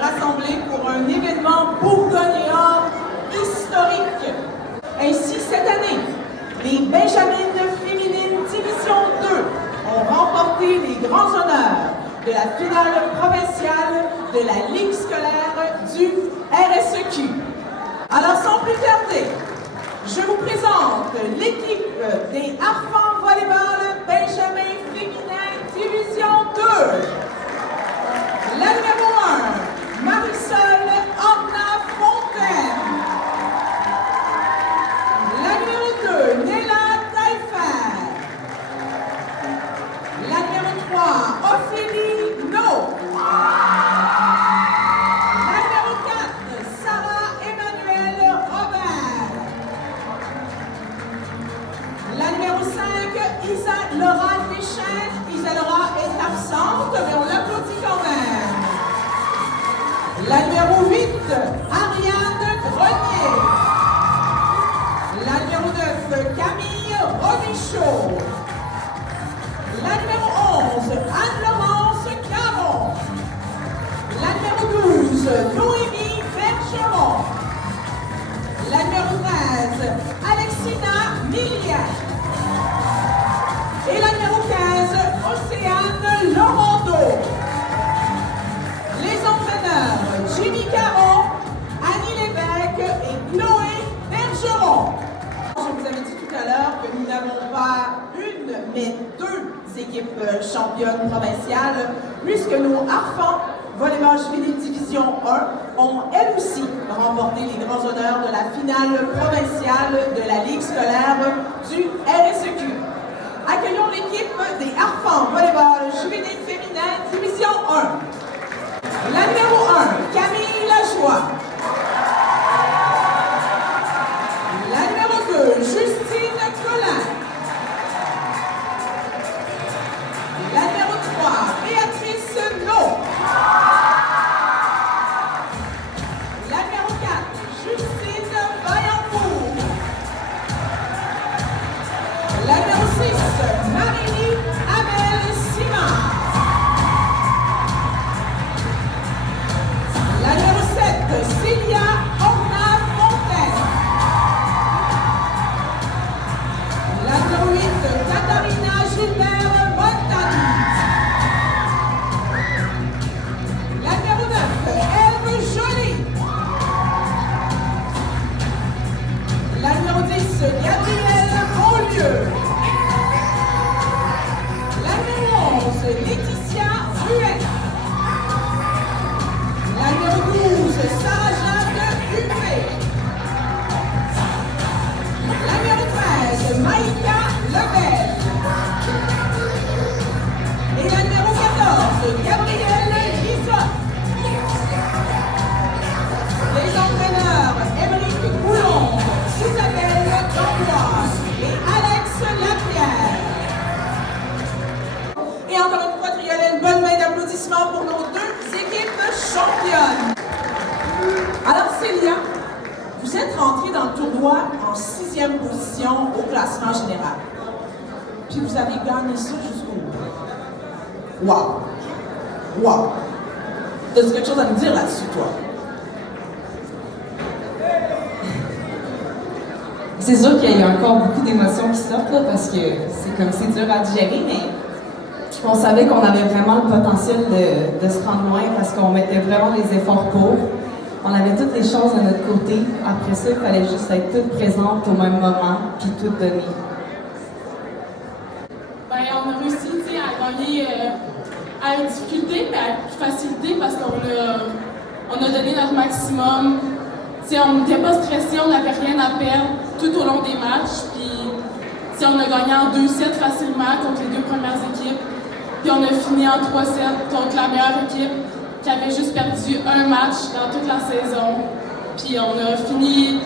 rassemblés pour un événement bourguignon historique. Ainsi, cette année, les Benjamines féminines Division 2 ont remporté les grands honneurs de la finale provinciale de la Ligue scolaire du RSEQ. Alors, sans plus tarder, je vous présente l'équipe des Harfans Volleyball Benjamin Féminin Division 2. La numéro 1, Marisol Anna Fontaine. La numéro 2, Néla Taillefer. La numéro 3, Ophélie No. La numéro 4, Sarah Emmanuel Robert. La numéro 5, Isa-Laura Deschênes. Isa-Laura est absente, mais on l'applaudit quand même. La numéro 8, Ariane Grenier. La numéro 9, Camille Robichaud. La numéro 11, Anne-Laurence Caron. La numéro 12, Noémie Bergeron. La numéro 13, Alexina Millien. Et la numéro 15, Océane Laurando. Les entraîneurs, Jimmy Caron, Annie Lévesque et Chloé Bergeron. Je vous avais dit tout à l'heure que nous n'avons pas une, mais deux équipes championnes provinciales, puisque nos Harfans Volleyball Féminine Division 1 ont elles aussi remporté les grands honneurs de la finale provinciale de la Ligue scolaire du RSEQ. Accueillons l'équipe des Harfans Volleyball Féminine Division 1. La numéro 1, Camille Lajoie. La numéro 2, Justine Collin. La numéro 3, Béatrice No. La numéro 4, Justine Vaillancourt. La numéro 6, Marie Amel Simard. La numéro 7, Célia Orna Fontaine. La numéro 8, Katharina Gilbert Montani. La numéro 9, Ève Joly. La numéro 10, Gabrielle Beaulieu. La numéro 11, Laetitia Ruet. La numéro 12, Sarah-Jeanne Huppé. La numéro 13, Maïka Lebel. Et la numéro 14, Gabrielle Lisotte. Les entraîneurs, Émeric Coulombe, Isabelle Gamboise et Alex Lapierre. Et encore une fois, triolet, une bonne main d'applaudissements pour nos deux équipes championnes. Alors Célia, vous êtes rentrée dans le tournoi en 6e position au classement général. Puis vous avez gagné ça jusqu'au bout. Wow! Wow! T'as-tu quelque chose à me dire là-dessus, toi? C'est sûr qu'il y a encore beaucoup d'émotions qui sortent là, parce que c'est dur à digérer, mais on savait qu'on avait vraiment le potentiel de se rendre loin parce qu'on mettait vraiment les efforts pour. On avait toutes les choses de notre côté. Après ça, il fallait juste être toutes présentes au même moment puis tout donner. Ben, on a réussi à gagner à une difficulté, mais à une facilité parce qu'on a donné notre maximum. T'sais, on n'était pas stressé, on n'avait rien à perdre tout au long des matchs. Puis on a gagné en 2-7 facilement contre les deux premières équipes. Puis on a fini en 3-7 contre la meilleure équipe qui avait juste perdu un match dans toute la saison. Puis on a fini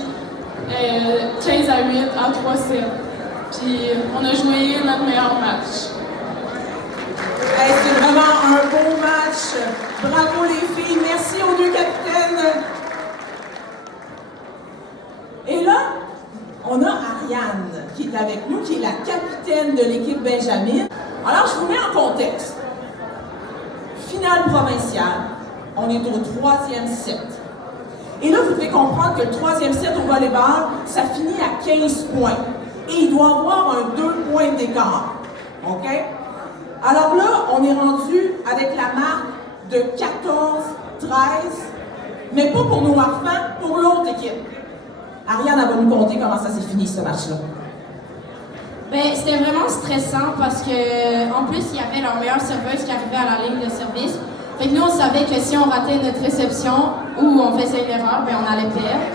15-8 en 3-7. Puis on a joué notre meilleur match. Hey, c'est vraiment un beau match. Bravo les filles. Merci aux deux capitaines. Et là, on a Ariane qui est avec nous, qui est la capitaine de l'équipe Benjamin. Alors, je vous mets en contexte. Finale provinciale, On est au troisième set. Et là, vous devez comprendre que le troisième set au volleyball, ça finit à 15 points. Et il doit avoir un 2 points d'écart. OK? Alors là, on est rendu avec la marque de 14-13, mais pas pour nos enfants, pour l'autre équipe. Ariane, elle va nous conter comment ça s'est fini, ce match-là. Ben, c'était vraiment stressant parce que, en plus, il y avait leur meilleure serveuse qui arrivait à la ligne de service. Fait que nous, on savait que si on ratait notre réception ou on faisait une erreur, ben, on allait perdre.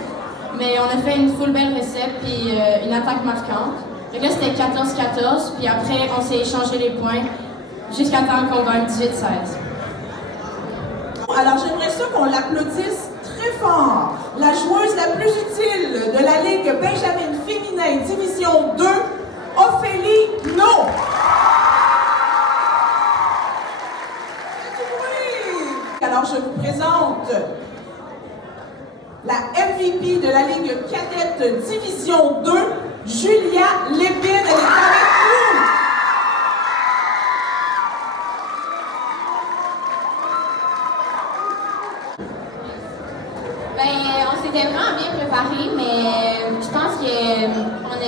Mais on a fait une full belle recette puis une attaque marquante. Fait que là, c'était 14-14, puis après, on s'est échangé les points jusqu'à temps qu'on gagne 18-16. Alors, j'aimerais ça qu'on l'applaudisse très fort. La joueuse la plus utile de la Ligue Benjamin féminin Division 2, Ophélie No. Alors, je vous présente la MVP de la Ligue cadette Division 2, Julia Lépine. Elle est avec nous. Ben, on s'était vraiment bien préparé, mais je pense qu'on a,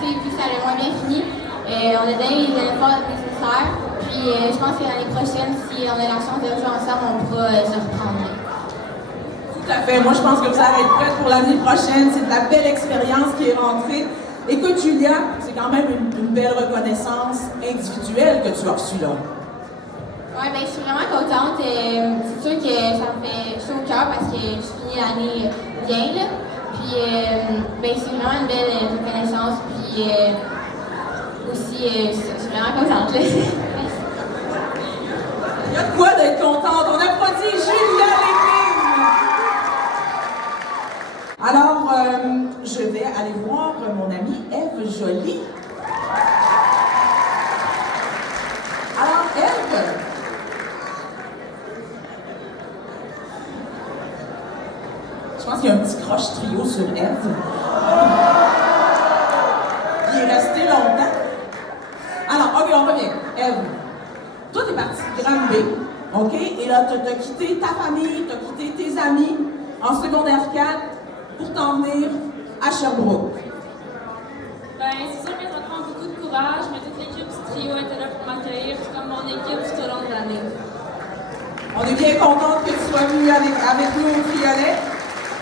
vu que ça allait moins bien fini, on a donné les efforts nécessaires. Puis je pense que l'année prochaine, si on a la chance de jouer ensemble, on pourra se reprendre. Tout à fait. Moi, je pense que vous allez être prête pour l'année prochaine. C'est de la belle expérience qui est rentrée. Écoute, Julia, c'est quand même une belle reconnaissance individuelle que tu as reçue là. Oui, ben, je suis vraiment contente. C'est sûr que ça me fait chaud au cœur parce que je finis l'année bien. Là. Puis, ben, c'est vraiment une belle reconnaissance. Puis, aussi, je suis vraiment contente. Là. Il y a de quoi d'être contente. On applaudit Julia Lépine. Alors, je vais aller voir mon amie Ève Joly. Alors, Ève, je pense qu'il y a un petit croche trio sur Ève. Il est resté longtemps. Alors, OK, on revient. Ève, toi, t'es partie de Granby, OK? Et là, t'as quitté ta famille, t'as quitté tes amis en secondaire 4 pour t'en venir à Sherbrooke. Ben, c'est sûr que ça prend beaucoup de courage, mais toute l'équipe du trio était là pour m'accueillir, tout comme mon équipe tout au long de l'année. On est bien contente que tu sois venue avec nous au Triolet.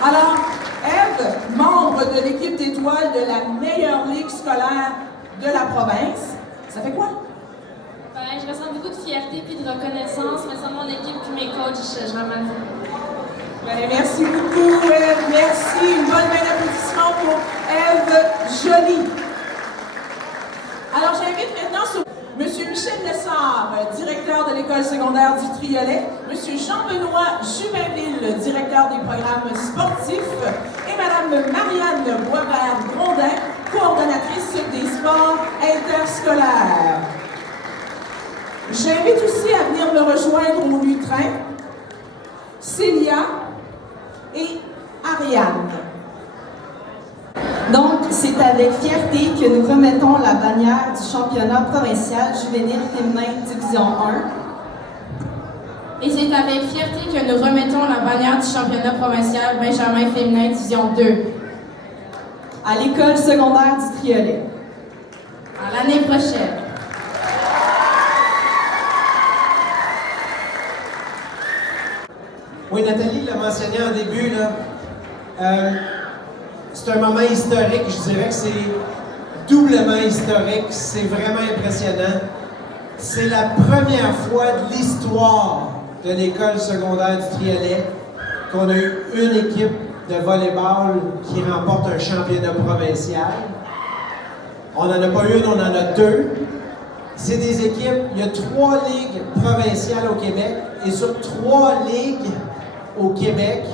Alors, Ève, membre de l'équipe d'étoiles de la meilleure ligue scolaire de la province, ça fait quoi? Ben, je ressens beaucoup de fierté et de reconnaissance, mais sans mon équipe et mes coachs, je ramasse. Ben, merci beaucoup, Ève. Merci. Une bonne main d'applaudissement pour Ève Joly. Alors, j'invite maintenant sur M. Michel Lessard, directeur de l'école secondaire du Triolet, M. Jean-Benoît Jubainville, directeur des programmes sportifs, et Mme Marianne Boisvert-Grondin, coordonnatrice des sports interscolaires. J'invite aussi à venir me rejoindre au lutrin Célia et Ariane. Donc, c'est avec fierté que nous remettons la bannière du championnat provincial juvénile féminin Division 1. Et c'est avec fierté que nous remettons la bannière du championnat provincial Benjamin féminin Division 2. À l'école secondaire du Triolet. À l'année prochaine. Oui, Nathalie l'a mentionné en début, là. C'est un moment historique, je dirais que c'est doublement historique, c'est vraiment impressionnant. C'est la première fois de l'histoire de l'école secondaire du Triolet qu'on a eu une équipe de volleyball qui remporte un championnat provincial. On n'en a pas une, on en a deux. C'est des équipes, il y a 3 ligues provinciales au Québec, et sur 3 ligues au Québec,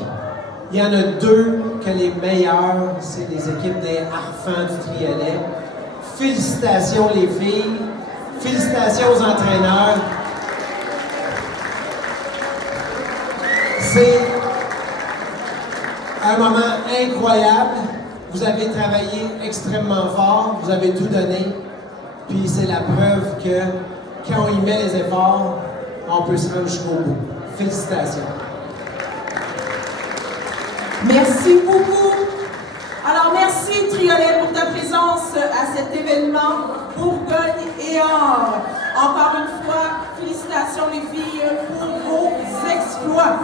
il y en a 2 que les meilleures, c'est les équipes des Harfans du Triolet. Félicitations les filles, félicitations aux entraîneurs. C'est un moment incroyable. Vous avez travaillé extrêmement fort, vous avez tout donné. Puis c'est la preuve que quand on y met les efforts, on peut se rendre jusqu'au bout. Félicitations. Merci beaucoup. Alors, merci Triolet pour ta présence à cet événement Bourgogne et Or. Encore une fois, félicitations les filles pour vos exploits.